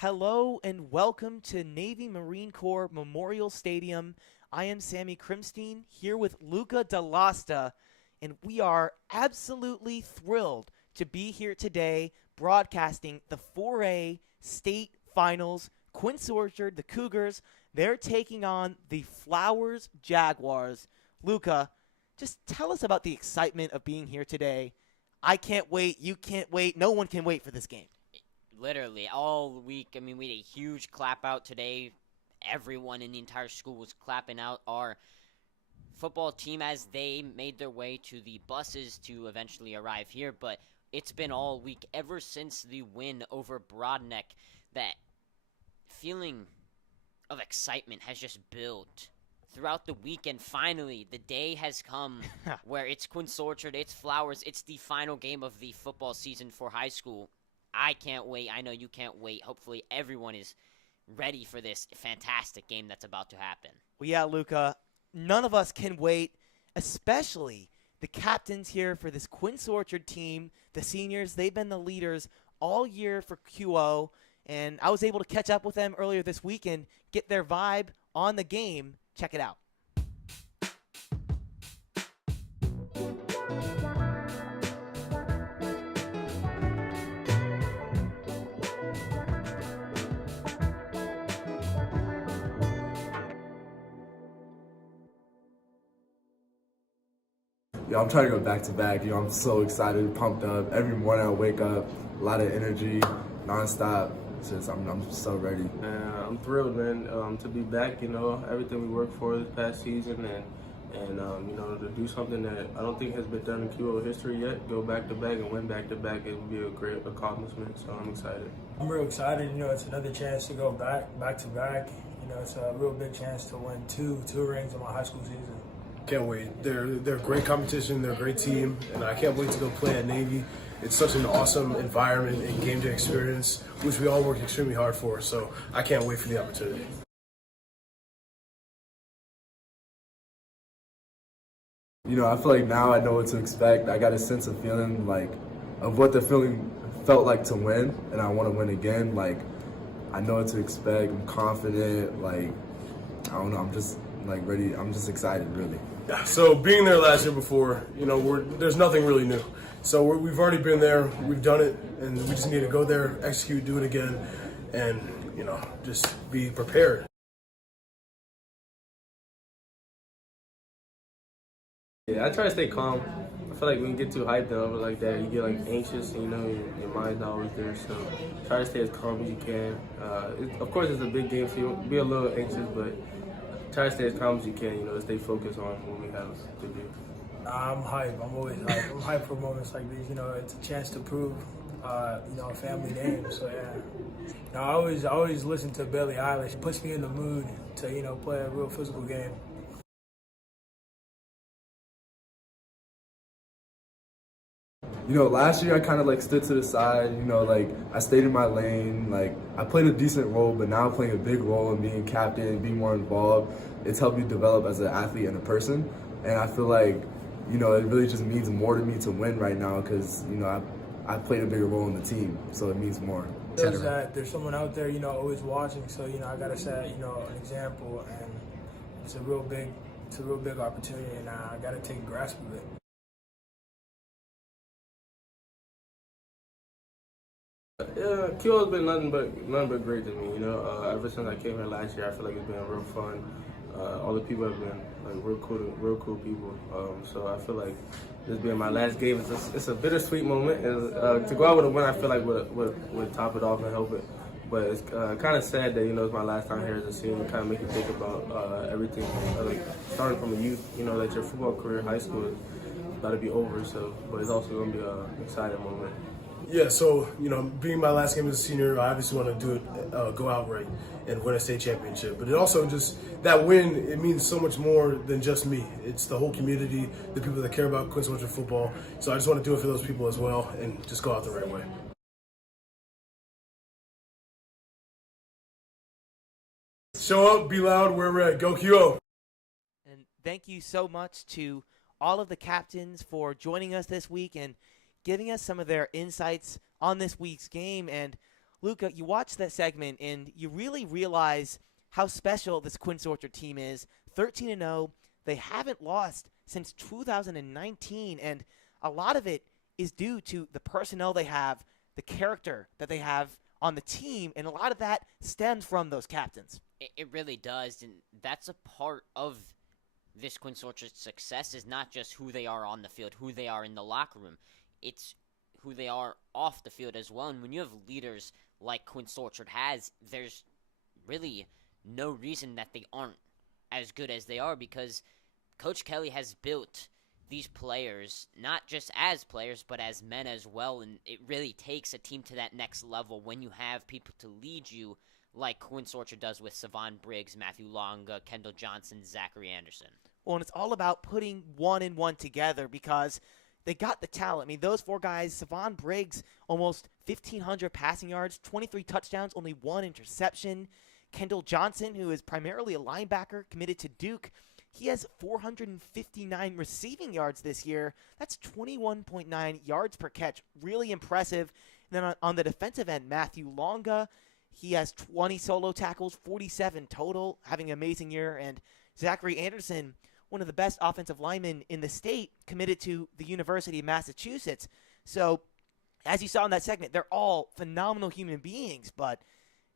Hello and welcome to Navy Marine Corps Memorial Stadium. I am Sammy Krimstein here with Luca DeLasta, and we are absolutely thrilled to be here today broadcasting the 4A state finals. Quince Orchard, the Cougars, they're taking on the Flowers Jaguars. Luca, just tell us about the excitement of being here today. I can't wait. You can't wait. No one can wait for this game. Literally all week. I mean, we had a huge clap out today. Everyone in the entire school was clapping out our football team as they made their way to the buses to eventually arrive here. But it's been all week ever since the win over Broadneck. That feeling of excitement has just built throughout the weekend. Finally, the day has come where it's Quince Orchard, it's Flowers, it's the final game of the football season for high school. I can't wait. I know you can't wait. Hopefully everyone is ready for this fantastic game that's about to happen. Well, yeah, Luca, none of us can wait, especially the captains here for this Quince Orchard team, the seniors. They've been the leaders all year for QO, and I was able to catch up with them earlier this week and get their vibe on the game. Check it out. Yo, I'm trying to go back to back. I'm so excited, pumped up. Every morning I wake up, a lot of energy, nonstop. It's just, I'm so ready. I'm thrilled, man, to be back. Everything we worked for this past season, and to do something that I don't think has been done in QO history yet. Go back to back and win back to back. It would be a great accomplishment. So I'm excited. I'm real excited. It's another chance to go back to back. It's a real big chance to win two rings in my high school season. Can't wait. They're great competition. They're a great team, and I can't wait to go play at Navy. It's such an awesome environment and game day experience, which we all work extremely hard for. So I can't wait for the opportunity. I feel like now I know what to expect. I got a sense of feeling of what the feeling felt like to win, and I want to win again. I know what to expect. I'm confident. I don't know. I'm just ready. I'm just excited, really. Yeah, so being there last year before, there's nothing really new. So we've already been there. We've done it, and we just need to go there, execute, do it again, and just be prepared. Yeah, I try to stay calm. I feel like when you get too hyped over like that, you get anxious, and your mind's not always there. So try to stay as calm as you can. Of course, it's a big game, so you'll be a little anxious, but try to stay as calm as you can. Stay focused on what we have to do. I'm hyped. I'm always hyped. I'm hyped for moments like these. It's a chance to prove, a family name. So yeah, I always listen to Billie Eilish. It puts me in the mood to play a real physical game. Last year I kind of stood to the side, I stayed in my lane, I played a decent role, but now I'm playing a big role in being captain and being more involved. It's helped me develop as an athlete and a person, and I feel like, it really just means more to me to win right now because, I played a bigger role in the team, so it means more. There's someone out there, always watching, so, I gotta set, an example, and it's a real big opportunity, and I gotta take grasp of it. Yeah, QO has been nothing but great to me. Ever since I came here last year, I feel like it's been real fun. All the people have been real cool people. So I feel like this being my last game, it's a bittersweet moment. To go out with a win, I feel like would top it off and help it. But it's kind of sad that it's my last time here as a senior. Kind of make you think about everything, starting from a youth. That your football career, high school, is about to be over. So, but it's also going to be an exciting moment. Yeah, so, being my last game as a senior, I obviously want to do it, go out right and win a state championship. But it also just, that win, it means so much more than just me. It's the whole community, the people that care about Quince Orchard football. So I just want to do it for those people as well and just go out the right way. Show up, be loud, we're red. Go QO. And thank you so much to all of the captains for joining us this week and giving us some of their insights on this week's game. And Luca, you watch that segment and you really realize how special this Quince Orchard team is. 13-0. They haven't lost since 2019, and a lot of it is due to the personnel they have, the character that they have on the team, and a lot of that stems from those captains. It really does, and that's a part of this Quince Orchard's success is not just who they are on the field, who they are in the locker room. It's who they are off the field as well. And when you have leaders like Quince Orchard has, there's really no reason that they aren't as good as they are, because Coach Kelly has built these players not just as players but as men as well, and it really takes a team to that next level when you have people to lead you like Quince Orchard does with Savon Briggs, Matthew Longa, Kendall Johnson, Zachary Anderson. Well, and it's all about putting one and one together because they got the talent. I mean, those four guys, Savon Briggs, almost 1,500 passing yards, 23 touchdowns, only one interception. Kendall Johnson, who is primarily a linebacker, committed to Duke, he has 459 receiving yards this year. That's 21.9 yards per catch. Really impressive. And then on the defensive end, Matthew Longa, he has 20 solo tackles, 47 total, having an amazing year. And Zachary Anderson, one of the best offensive linemen in the state, committed to the University of Massachusetts. So, as you saw in that segment, they're all phenomenal human beings, but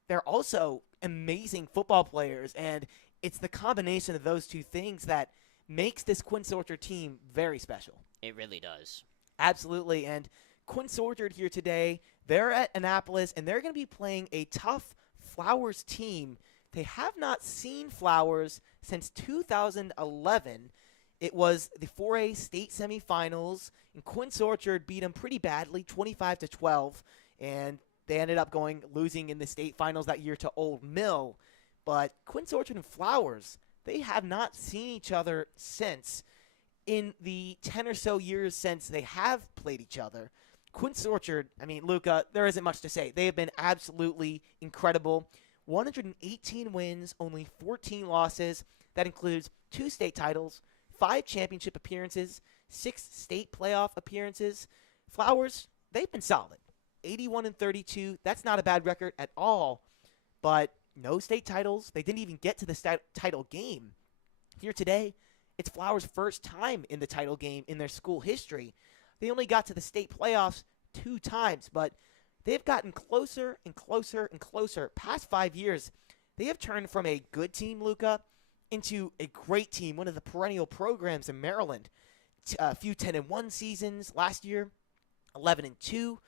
they're also amazing football players. And it's the combination of those two things that makes this Quince Orchard team very special. It really does. Absolutely. And Quince Orchard here today, they're at Annapolis, and they're going to be playing a tough Flowers team. They have not seen Flowers since 2011. It was the 4A state semifinals, and Quince Orchard beat them pretty badly, 25-12, and they ended up losing in the state finals that year to Old Mill. But Quince Orchard and Flowers, they have not seen each other since. In the 10 or so years since they have played each other, Quince Orchard, I mean, Luca, there isn't much to say. They have been absolutely incredible. 118 wins, only 14 losses. That includes 2 state titles, 5 championship appearances, 6 state playoff appearances. Flowers, they've been solid. 81-32. That's not a bad record at all. But no state titles. They didn't even get to the title game. Here today, it's Flowers' first time in the title game in their school history. They only got to the state playoffs 2 times, but they've gotten closer and closer and closer. Past 5 years, they have turned from a good team, Luca, into a great team, one of the perennial programs in Maryland. A few 10-1 seasons. Last year, 11-2.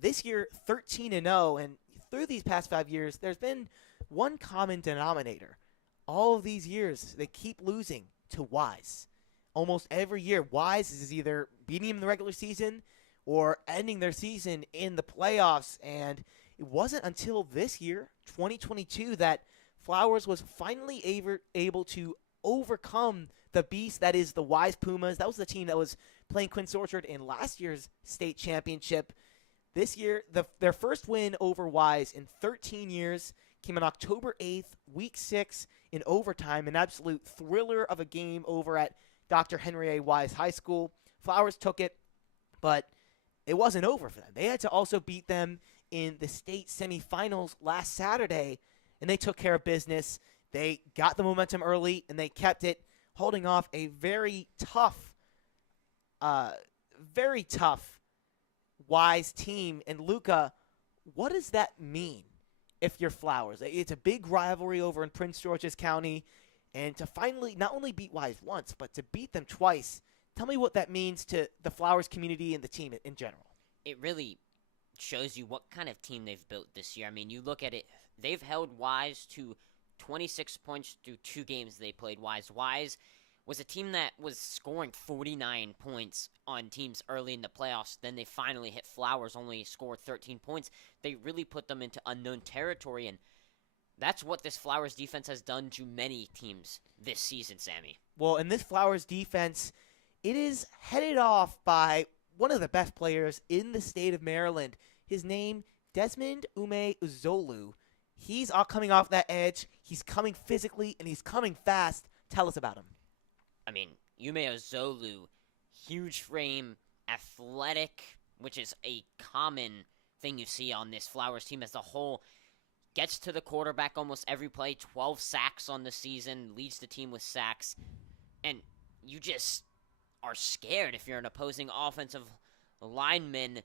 This year, 13-0. And through these past 5 years, there's been one common denominator. All of these years, they keep losing to Wise. Almost every year, Wise is either beating them in the regular season or ending their season in the playoffs. And it wasn't until this year, 2022, that Flowers was finally able to overcome the beast that is the Wise Pumas. That was the team that was playing Quince Orchard in last year's state championship. This year, their first win over Wise in 13 years came on October 8th, Week 6, in overtime. An absolute thriller of a game over at Dr. Henry A. Wise High School. Flowers took it, but it wasn't over for them. They had to also beat them in the state semifinals last Saturday, and they took care of business. They got the momentum early, and they kept it, holding off a very tough Wise team. And Luca, what does that mean if you're Flowers? It's a big rivalry over in Prince George's County, and to finally not only beat Wise once, but to beat them twice. Tell me what that means to the Flowers community and the team in general. It really shows you what kind of team they've built this year. I mean, you look at it, they've held Wise to 26 points through 2 games they played. Wise was a team that was scoring 49 points on teams early in the playoffs. Then they finally hit Flowers, only scored 13 points. They really put them into unknown territory, and that's what this Flowers defense has done to many teams this season, Sammy. Well, in this Flowers defense, it is headed off by one of the best players in the state of Maryland. His name, Desmond Ume Uzolu. He's coming off that edge. He's coming physically, and he's coming fast. Tell us about him. I mean, Ume Uzolu, huge frame, athletic, which is a common thing you see on this Flowers team as a whole. Gets to the quarterback almost every play, 12 sacks on the season, leads the team with sacks. And you just are scared if you're an opposing offensive lineman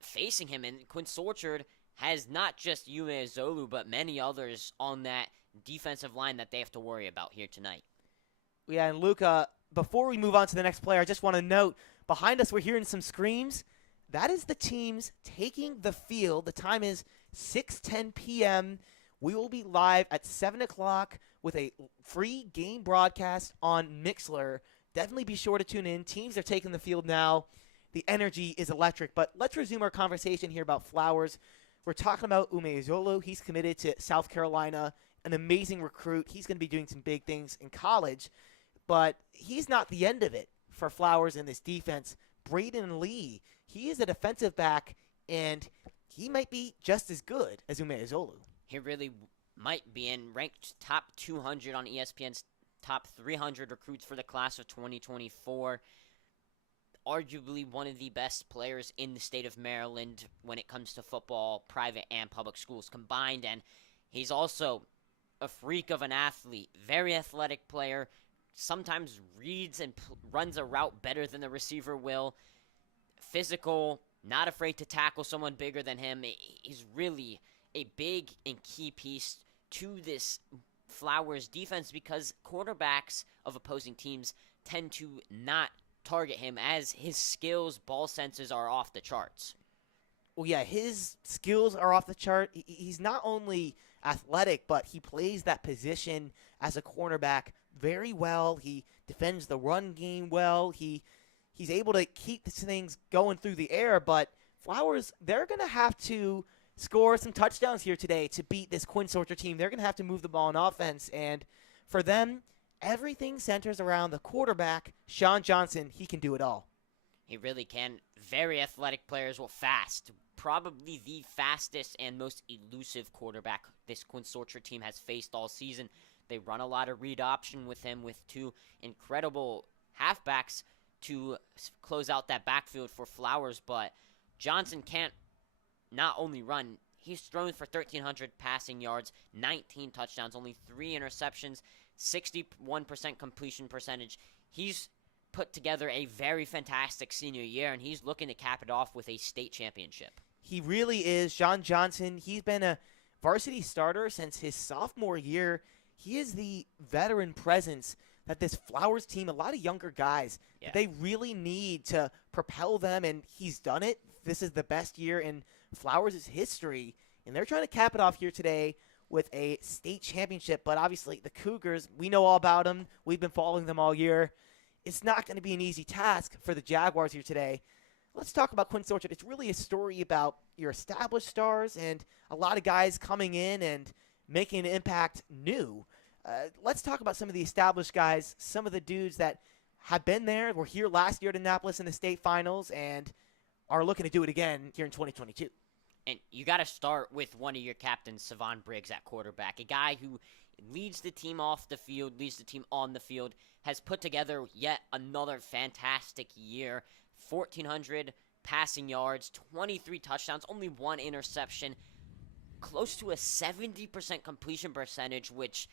facing him. And Quince Orchard has not just Yume Zolu, but many others on that defensive line that they have to worry about here tonight. Yeah, and Luca, before we move on to the next player, I just want to note, behind us we're hearing some screams. That is the teams taking the field. The time is 6:10 p.m. We will be live at 7 o'clock with a free game broadcast on Mixlr. Definitely be sure to tune in. Teams are taking the field now. The energy is electric. But let's resume our conversation here about Flowers. We're talking about Ume Zolo. He's committed to South Carolina, an amazing recruit. He's going to be doing some big things in college. But he's not the end of it for Flowers in this defense. Braden Lee, he is a defensive back, and he might be just as good as Ume Zolo. He really might be in ranked top 200 on ESPN's top 300 recruits for the class of 2024. Arguably one of the best players in the state of Maryland when it comes to football, private and public schools combined. And he's also a freak of an athlete, very athletic player, sometimes reads and runs a route better than the receiver will. Physical, not afraid to tackle someone bigger than him. He's really a big and key piece to this Flowers defense because quarterbacks of opposing teams tend to not target him as his skills, ball senses are off the charts. Well, yeah, his skills are off the chart. He's not only athletic, but he plays that position as a cornerback very well. He defends the run game well. He's able to keep things going through the air, but Flowers, they're going to have to score some touchdowns here today to beat this Quince Orchard team. They're going to have to move the ball on offense, and for them, everything centers around the quarterback, Sean Johnson. He can do it all. He really can. Very athletic players, well, fast. Probably the fastest and most elusive quarterback this Quince Orchard team has faced all season. They run a lot of read option with him with two incredible halfbacks to close out that backfield for Flowers, but Johnson can't not only run, he's thrown for 1,300 passing yards, 19 touchdowns, only 3 interceptions, 61% completion percentage. He's put together a very fantastic senior year, and he's looking to cap it off with a state championship. He really is. Sean Johnson, he's been a varsity starter since his sophomore year. He is the veteran presence that this Flowers team, a lot of younger guys, they really need to propel them, and he's done it. This is the best year in Flowers' history, and they're trying to cap it off here today with a state championship. But obviously the Cougars, we know all about them. We've been following them all year. It's not going to be an easy task for the Jaguars here today. Let's talk about Quince Orchard. It's really a story about your established stars and a lot of guys coming in and making an impact new. Let's talk about some of the established guys, some of the dudes that have been there, were here last year at Annapolis in the state finals, and are looking to do it again here in 2022. And you got to start with one of your captains, Savon Briggs, at quarterback, a guy who leads the team off the field, leads the team on the field, has put together yet another fantastic year, 1,400 passing yards, 23 touchdowns, only 1 interception, close to a 70% completion percentage, which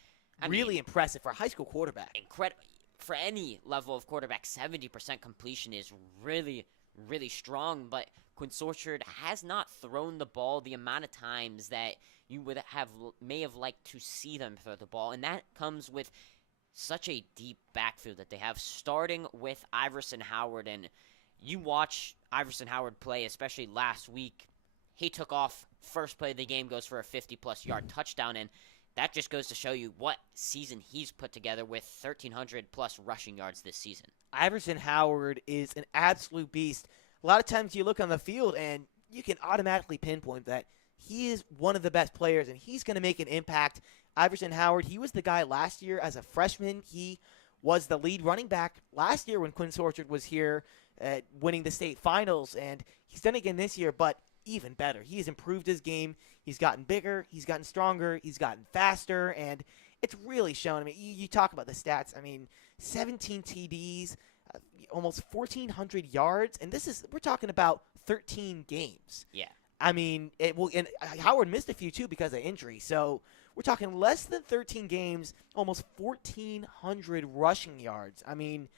really impressive for a high school quarterback. Incredible. For any level of quarterback, 70% completion is really, really strong, but Quince Orchard has not thrown the ball the amount of times that you may have liked to see them throw the ball, and that comes with such a deep backfield that they have, starting with Iverson Howard. And you watch Iverson Howard play, especially last week. He took off first play of the game, goes for a 50-plus yard touchdown, and that just goes to show you what season he's put together with 1,300-plus rushing yards this season. Iverson Howard is an absolute beast. A lot of times you look on the field and you can automatically pinpoint that he is one of the best players and he's going to make an impact. Iverson Howard, he was the guy last year as a freshman. He was the lead running back last year when Quince Orchard was here winning the state finals, and he's done it again this year, but even better. He has improved his game. He's gotten bigger. He's gotten stronger. He's gotten faster, and it's really shown. I mean, you talk about the stats. I mean, 17 TDs, almost 1,400 yards, and we're talking about 13 games. Yeah. I mean, and Howard missed a few too because of injury. So we're talking less than 13 games, almost 1,400 rushing yards. I mean,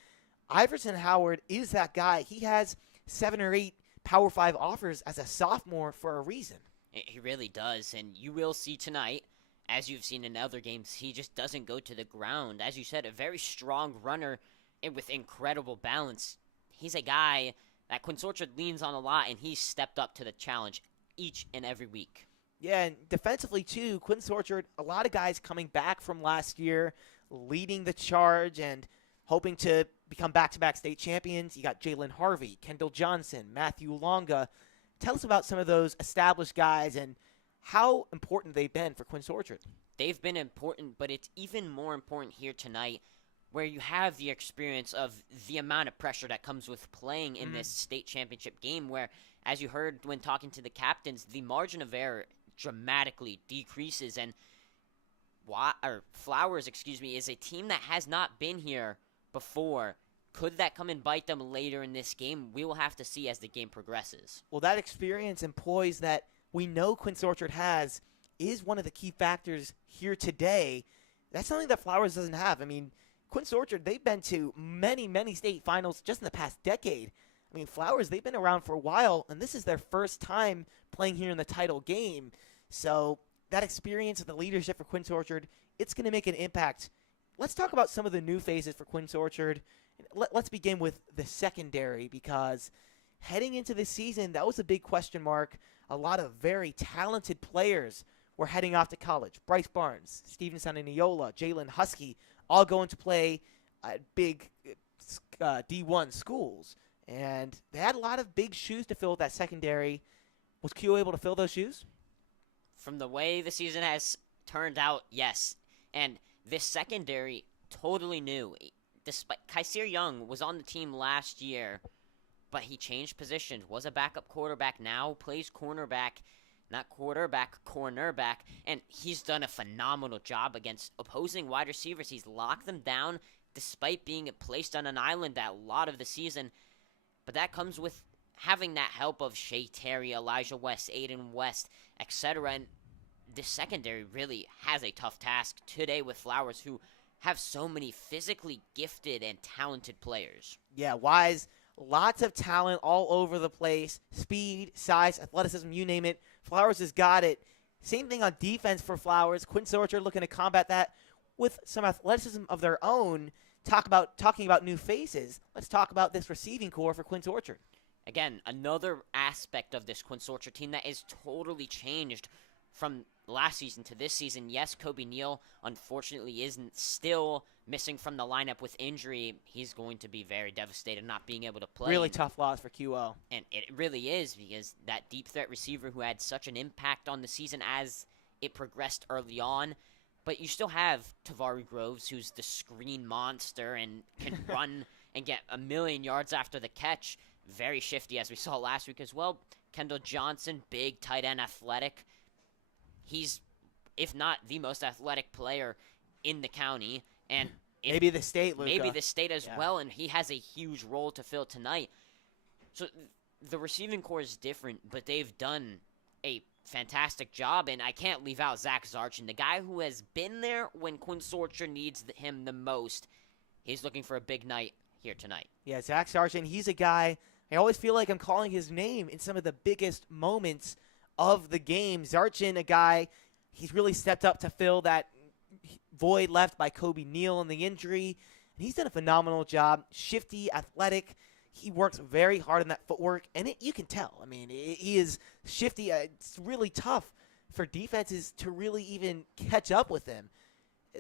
Iverson Howard is that guy. He has 7 or 8 Power 5 offers as a sophomore for a reason. He really does, and you will see tonight, as you've seen in other games, he just doesn't go to the ground. As you said, a very strong runner and with incredible balance. He's a guy that Quince Orchard leans on a lot, and he's stepped up to the challenge each and every week. Yeah, and defensively too, Quince Orchard, a lot of guys coming back from last year, leading the charge and hoping to become back-to-back state champions. You got Jalen Harvey, Kendall Johnson, Matthew Longa. Tell us about some of those established guys and how important they've been for Quince Orchard. They've been important, but it's even more important here tonight where you have the experience of the amount of pressure that comes with playing in this state championship game where, as you heard when talking to the captains, the margin of error dramatically decreases. And Flowers, is a team that has not been here before. Could that come and bite them later in this game? We will have to see as the game progresses. Well, that experience and poise that we know Quince Orchard has is one of the key factors here today. That's something that Flowers doesn't have. I mean, Quince Orchard, they've been to many, many state finals just in the past decade. I mean, Flowers, they've been around for a while, and this is their first time playing here in the title game. So that experience and the leadership for Quince Orchard, it's going to make an impact. Let's talk about some of the new phases for Quince Orchard. Let's begin with the secondary because heading into this season, that was a big question mark. A lot of very talented players were heading off to college. Bryce Barnes, Steven Sananiola, Jalen Husky, all going to play at big D1 schools. And they had a lot of big shoes to fill with that secondary. Was Q able to fill those shoes? From the way the season has turned out, yes. And this secondary, totally new. Despite Kysir Young was on the team last year, but he changed positions, was a backup quarterback, now plays cornerback, not quarterback, cornerback, and he's done a phenomenal job against opposing wide receivers. He's locked them down despite being placed on an island that a lot of the season, but that comes with having that help of Shea Terry, Elijah West, Aiden West, etc., and the secondary really has a tough task today with Flowers, who have so many physically gifted and talented players. Yeah, Wise, lots of talent all over the place. Speed, size, athleticism, you name it. Flowers has got it. Same thing on defense for Flowers. Quince Orchard looking to combat that with some athleticism of their own. Talking about new faces, let's talk about this receiving core for Quince Orchard. Again, another aspect of this Quince Orchard team that is totally changed from last season to this season. Yes, Kobe Neal, unfortunately, isn't still missing from the lineup with injury. He's going to be very devastated not being able to play. Really tough loss for QO. And it really is because that deep threat receiver who had such an impact on the season as it progressed early on. But you still have Tavari Groves, who's the screen monster and can run and get 1,000,000 yards after the catch. Very shifty, as we saw last week as well. Kendall Johnson, big tight end, athletic. He's, if not the most athletic player in the county, and maybe the state, Luka. Maybe the state as well, and he has a huge role to fill tonight. So the receiving core is different, but they've done a fantastic job, and I can't leave out Zach Zarchin, the guy who has been there when Quince Orchard needs him the most. He's looking for a big night here tonight. Yeah, Zach Zarchin, he's a guy, I always feel like I'm calling his name in some of the biggest moments of the game. Zarchin, a guy, he's really stepped up to fill that void left by Kobe Neal in the injury. And he's done a phenomenal job. Shifty, athletic. He works very hard on that footwork, and you can tell. I mean, he is shifty. It's really tough for defenses to really even catch up with him.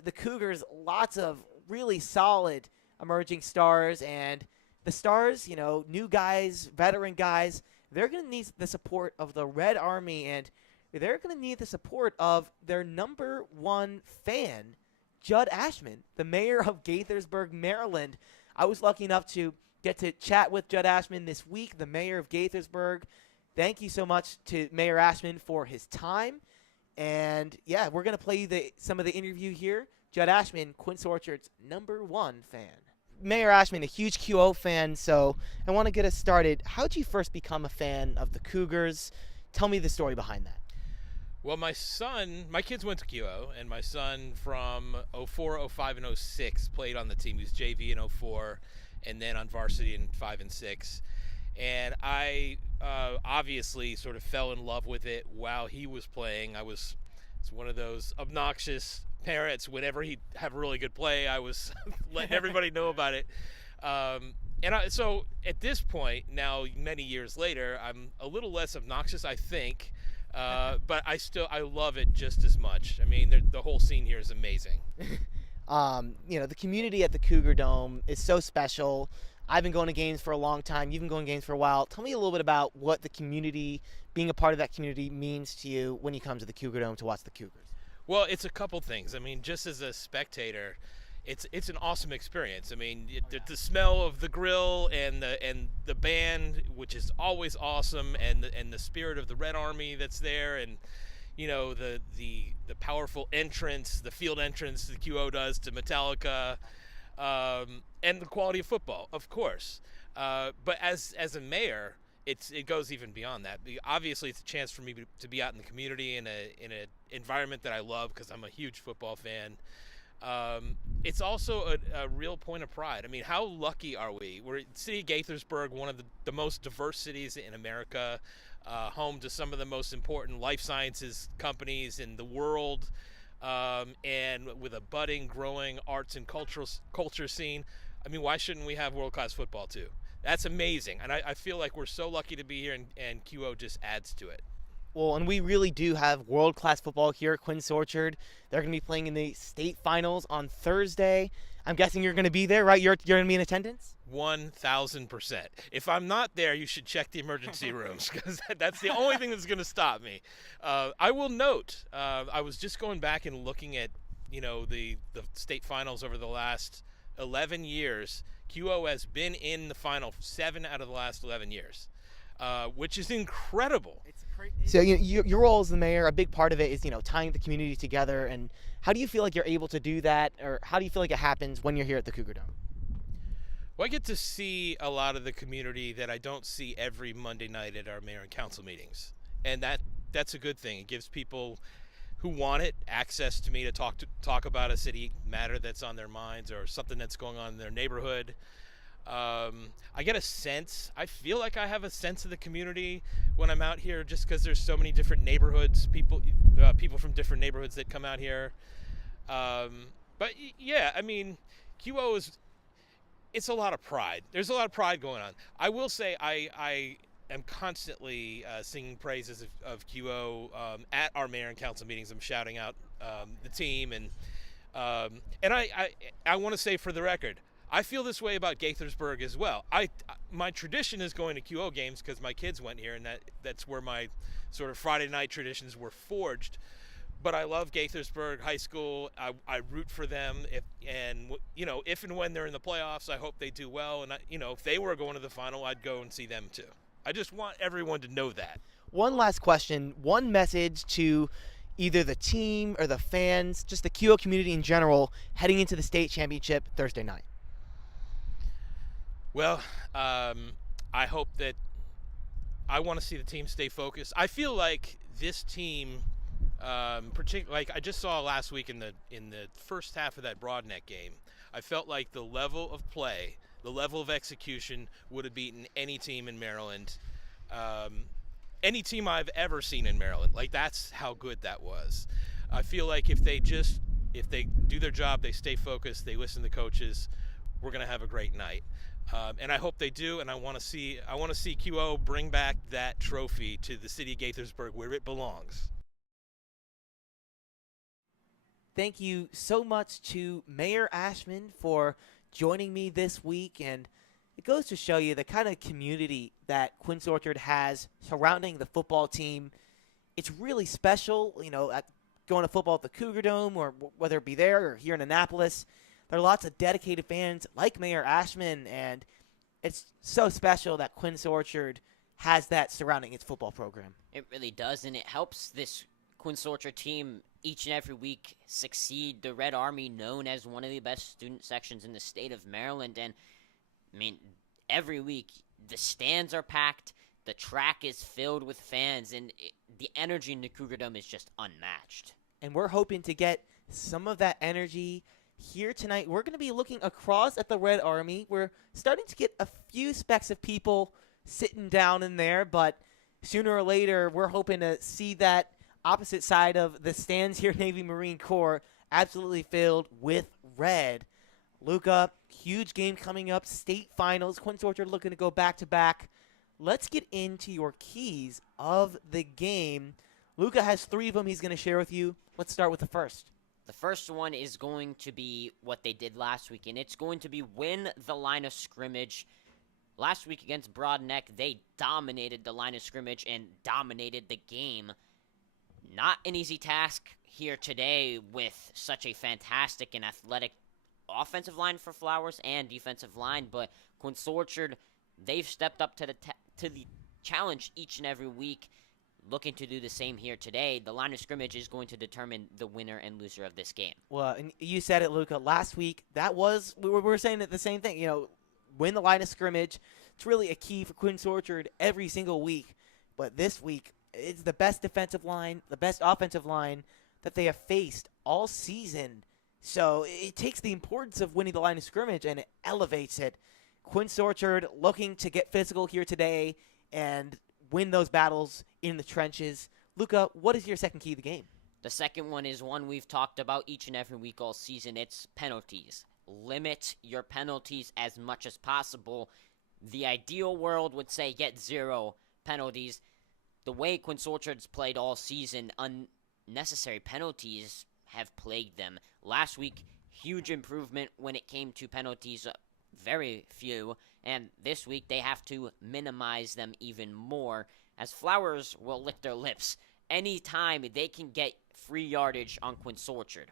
The Cougars, lots of really solid emerging stars, and the stars, new guys, veteran guys, they're going to need the support of the Red Army, and they're going to need the support of their number one fan, Judd Ashman, the mayor of Gaithersburg, Maryland. I was lucky enough to get to chat with Judd Ashman this week, the mayor of Gaithersburg. Thank you so much to Mayor Ashman for his time. And, yeah, we're going to play some of the interview here. Judd Ashman, Quince Orchard's number one fan. Mayor Ashman, a huge QO fan, so I want to get us started. How did you first become a fan of the Cougars? Tell me the story behind that. Well, my kids went to QO, and my son from '04, '05, and '06 played on the team. He was JV in '04, and then on varsity in '5 and '6. And I obviously sort of fell in love with it while he was playing. It's one of those obnoxious parents. Whenever he'd have a really good play, I was letting everybody know about it. So at this point, now many years later, I'm a little less obnoxious, I think. But I love it just as much. I mean, the whole scene here is amazing. The community at the Cougar Dome is so special. I've been going to games for a long time. You've been going to games for a while. Tell me a little bit about what the community, being a part of that community, means to you when you come to the Cougar Dome to watch the Cougars. Well, it's a couple things. I mean, just as a spectator, it's an awesome experience. I mean, the smell of the grill and the band, which is always awesome, and the spirit of the Red Army that's there, and the powerful entrance, the field entrance the QO does to Metallica, and the quality of football, of course. But as a mayor, it goes even beyond that. Obviously, it's a chance for me to be out in the community in an environment that I love because I'm a huge football fan. It's also a real point of pride. I mean, how lucky are we? We're in City of Gaithersburg, one of the most diverse cities in America, home to some of the most important life sciences companies in the world, and with a budding, growing arts and culture scene. I mean, why shouldn't we have world-class football too? That's amazing, and I feel like we're so lucky to be here, and QO just adds to it. Well, and we really do have world-class football here at Quince Orchard. They're going to be playing in the state finals on Thursday. I'm guessing you're going to be there, right? You're going to be in attendance? 1,000%. If I'm not there, you should check the emergency rooms because that's the only thing that's going to stop me. I will note, I was just going back and looking at, the state finals over the last 11 years. QO has been in the final 7 out of the last 11 years. Which is incredible. So your role as the mayor, a big part of it is tying the community together. And how do you feel like you're able to do that, or how do you feel like it happens when you're here at the Cougar Dome? Well, I get to see a lot of the community that I don't see every Monday night at our mayor and council meetings, and that's a good thing. It gives people who want it access to me to talk about a city matter that's on their minds or something that's going on in their neighborhood. I get a sense, I feel like I have a sense of the community when I'm out here just because there's so many different neighborhoods, people from different neighborhoods that come out here. But yeah, I mean, QO it's a lot of pride. There's a lot of pride going on. I will say I am constantly singing praises of QO at our mayor and council meetings. I'm shouting out the team, and I want to say for the record, I feel this way about Gaithersburg as well. My tradition is going to QO games because my kids went here, and that's where my sort of Friday night traditions were forged. But I love Gaithersburg High School. I root for them, if and when they're in the playoffs, I hope they do well. And if they were going to the final, I'd go and see them too. I just want everyone to know that. One last question, one message to either the team or the fans, just the QO community in general, heading into the state championship Thursday night. Well, I hope that I want to see the team stay focused. I feel like this team, particularly, like I just saw last week in the first half of that Broadneck game, I felt like the level of play, the level of execution would have beaten any team in Maryland, any team I've ever seen in Maryland. Like, that's how good that was. I feel like if they do their job, they stay focused, they listen to coaches, we're going to have a great night. And I hope they do, and I want to see QO bring back that trophy to the city of Gaithersburg where it belongs. Thank you so much to Mayor Ashman for joining me this week, and it goes to show you the kind of community that Quince Orchard has surrounding the football team. It's really special, at going to football at the Cougar Dome, or whether it be there or here in Annapolis. There are lots of dedicated fans like Mayor Ashman, and it's so special that Quince Orchard has that surrounding its football program. It really does, and it helps this Quince Orchard team each and every week succeed. The Red Army, known as one of the best student sections in the state of Maryland, and I mean, every week the stands are packed, the track is filled with fans, and the energy in the Cougar Dome is just unmatched. And we're hoping to get some of that energy here tonight. We're going to be looking across at the Red Army. We're starting to get a few specks of people sitting down in there, but sooner or later, we're hoping to see that opposite side of the stands here at Navy Marine Corps absolutely filled with red. Luca, huge game coming up, state finals. Quince Orchard looking to go back-to-back. Let's get into your keys of the game. Luca has 3 of them he's going to share with you. Let's start with the first. The first one is going to be what they did last week, and it's going to be win the line of scrimmage. Last week against Broadneck, they dominated the line of scrimmage and dominated the game. Not an easy task here today with such a fantastic and athletic offensive line for Flowers and defensive line, but Quince Orchard, they've stepped up to the challenge each and every week, looking to do the same here today. The line of scrimmage is going to determine the winner and loser of this game. Well, and you said it, Luca. Last week, we were saying it the same thing. You know, win the line of scrimmage. It's really a key for Quince Orchard every single week. But this week, it's the best defensive line, the best offensive line that they have faced all season. So it takes the importance of winning the line of scrimmage and it elevates it. Quince Orchard looking to get physical here today and win those battles in the trenches. Luca, what is your second key of the game? The second one is one we've talked about each and every week all season. It's penalties. Limit your penalties as much as possible. The ideal world would say get 0 penalties. The way Quince Orchard's played all season, unnecessary penalties have plagued them. Last week, huge improvement when it came to penalties, very few. And this week, they have to minimize them even more, as Flowers will lick their lips anytime they can get free yardage on Quince Orchard.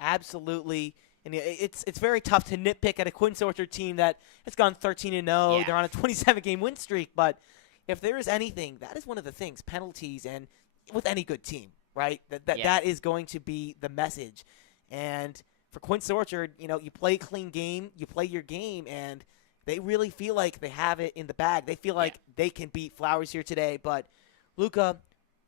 Absolutely. And it's very tough to nitpick at a Quince Orchard team that has gone 13-0. Yeah. They're on a 27-game win streak. But if there is anything, that is one of the things, penalties, and with any good team, right? That is going to be the message. And for Quince Orchard, you know, you play a clean game, you play your game, and they really feel like they have it in the bag. They feel like they can beat Flowers here today. But, Luca,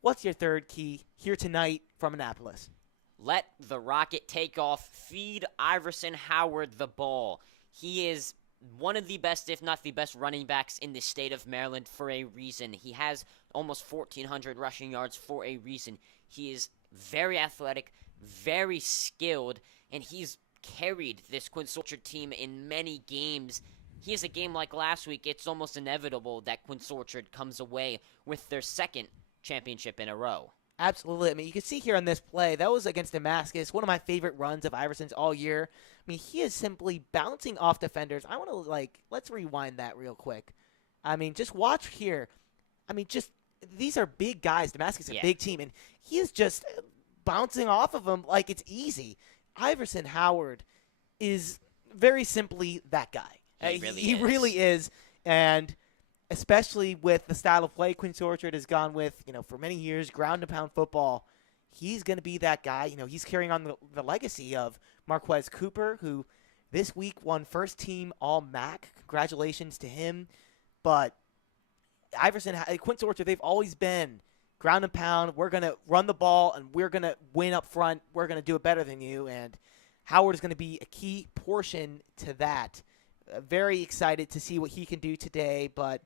what's your third key here tonight from Annapolis? Let the rocket take off. Feed Iverson Howard the ball. He is one of the best, if not the best, running backs in the state of Maryland for a reason. He has almost 1,400 rushing yards for a reason. He is very athletic, very skilled, and he's carried this Quince Orchard team in many games. He has a game like last week. It's almost inevitable that Quince Orchard comes away with their second championship in a row. Absolutely. I mean, you can see here on this play, that was against Damascus, one of my favorite runs of Iverson's all year. I mean, he is simply bouncing off defenders. I want to, let's rewind that real quick. I mean, just watch here. I mean, these are big guys. Damascus is a big team, and he is just bouncing off of them like it's easy. Iverson Howard is very simply that guy. He really is, and especially with the style of play Quince Orchard has gone with, for many years, ground and pound football, he's going to be that guy. He's carrying on the legacy of Marquez Cooper, who this week won first team All-MAC. Congratulations to him. But Quince Orchard, they've always been ground and pound. We're going to run the ball, and we're going to win up front. We're going to do it better than you. And Howard is going to be a key portion to that. Very excited to see what he can do today. But,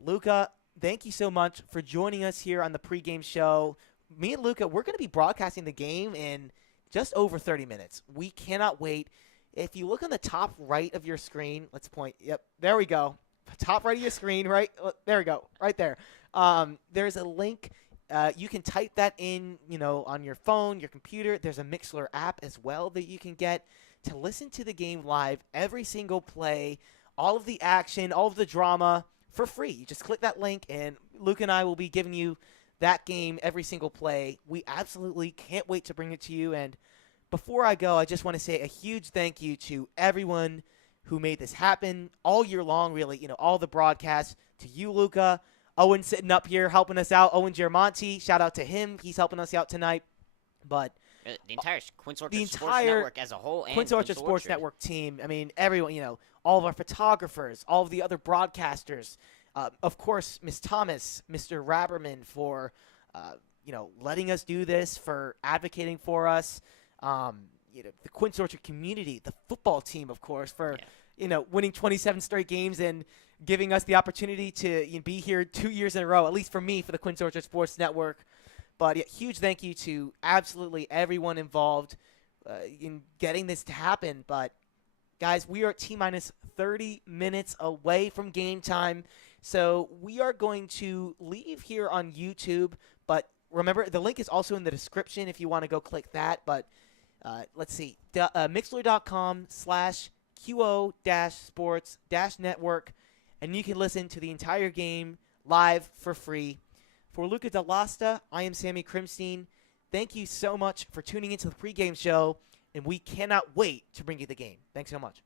Luca, thank you so much for joining us here on the pregame show. Me and Luca, we're going to be broadcasting the game in just over 30 minutes. We cannot wait. If you look on the top right of your screen, let's point. Yep, there we go. Top right of your screen, right? There we go, right there. There's a link. You can type that in, on your phone, your computer. There's a Mixler app as well that you can get to listen to the game live, every single play, all of the action, all of the drama for free. You just click that link, and Luke and I will be giving you that game, every single play. We absolutely can't wait to bring it to you. And before I go, I just want to say a huge thank you to everyone who made this happen all year long, really, all the broadcasts, to you, Luca, Owen sitting up here helping us out. Owen Giamonti, shout out to him. He's helping us out tonight. But The entire Quince Orchard the Sports entire Network as a whole, and Quince Orchard Sports Network team. I mean, everyone, all of our photographers, all of the other broadcasters. Of course, Miss Thomas, Mr. Raberman for, letting us do this, for advocating for us. The Quince Orchard community, the football team, of course, for, winning 27 straight games and giving us the opportunity to be here 2 years in a row, at least for me, for the Quince Orchard Sports Network. But huge thank you to absolutely everyone involved in getting this to happen. But, guys, we are at T-minus 30 minutes away from game time. So we are going to leave here on YouTube. But remember, the link is also in the description if you want to go click that. But let's see. Mixler.com/QO-sports-network. And you can listen to the entire game live for free. For Luca D'Alasta, I am Sammy Crimstein. Thank you so much for tuning into the pregame show, and we cannot wait to bring you the game. Thanks so much.